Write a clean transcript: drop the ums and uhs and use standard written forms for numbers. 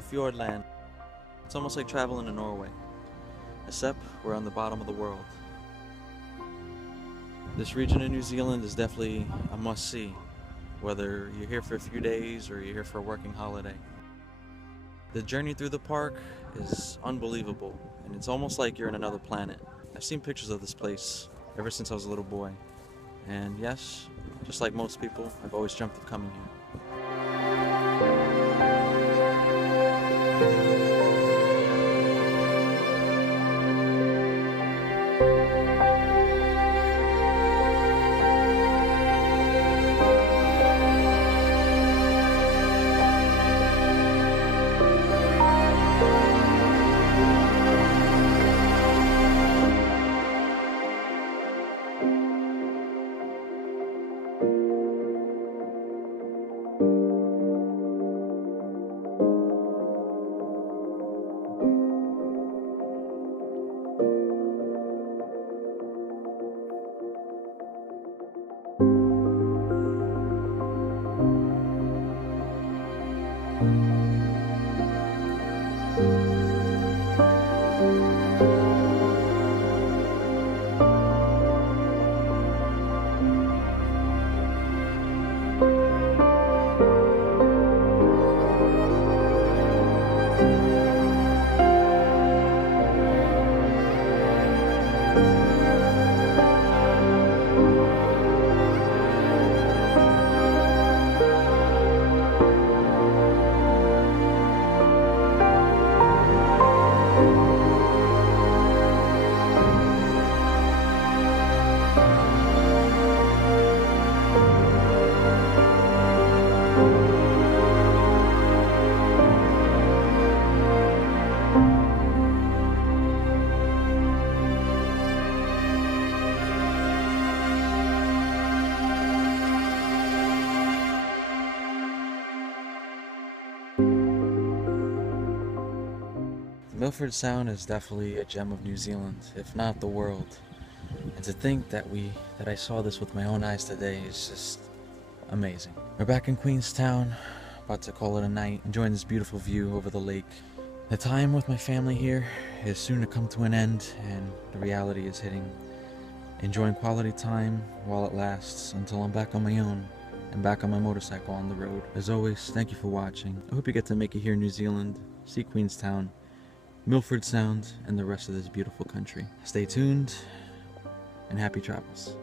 beautiful Fjordland. It's almost like traveling to Norway, except we're on the bottom of the world. This region of New Zealand is definitely a must-see, whether you're here for a few days or you're here for a working holiday. The journey through the park is unbelievable, and it's almost like you're in another planet. I've seen pictures of this place ever since I was a little boy, and yes, just like most people, I've always dreamt of coming here. Milford Sound is definitely a gem of New Zealand, if not the world. And to think that I saw this with my own eyes today is just amazing. We're back in Queenstown, about to call it a night, enjoying this beautiful view over the lake. The time with my family here is soon to come to an end, and the reality is hitting. Enjoying quality time while it lasts until I'm back on my own and back on my motorcycle on the road. As always, thank you for watching. I hope you get to make it here in New Zealand, see Queenstown, Milford Sound, and the rest of this beautiful country. Stay tuned, and happy travels.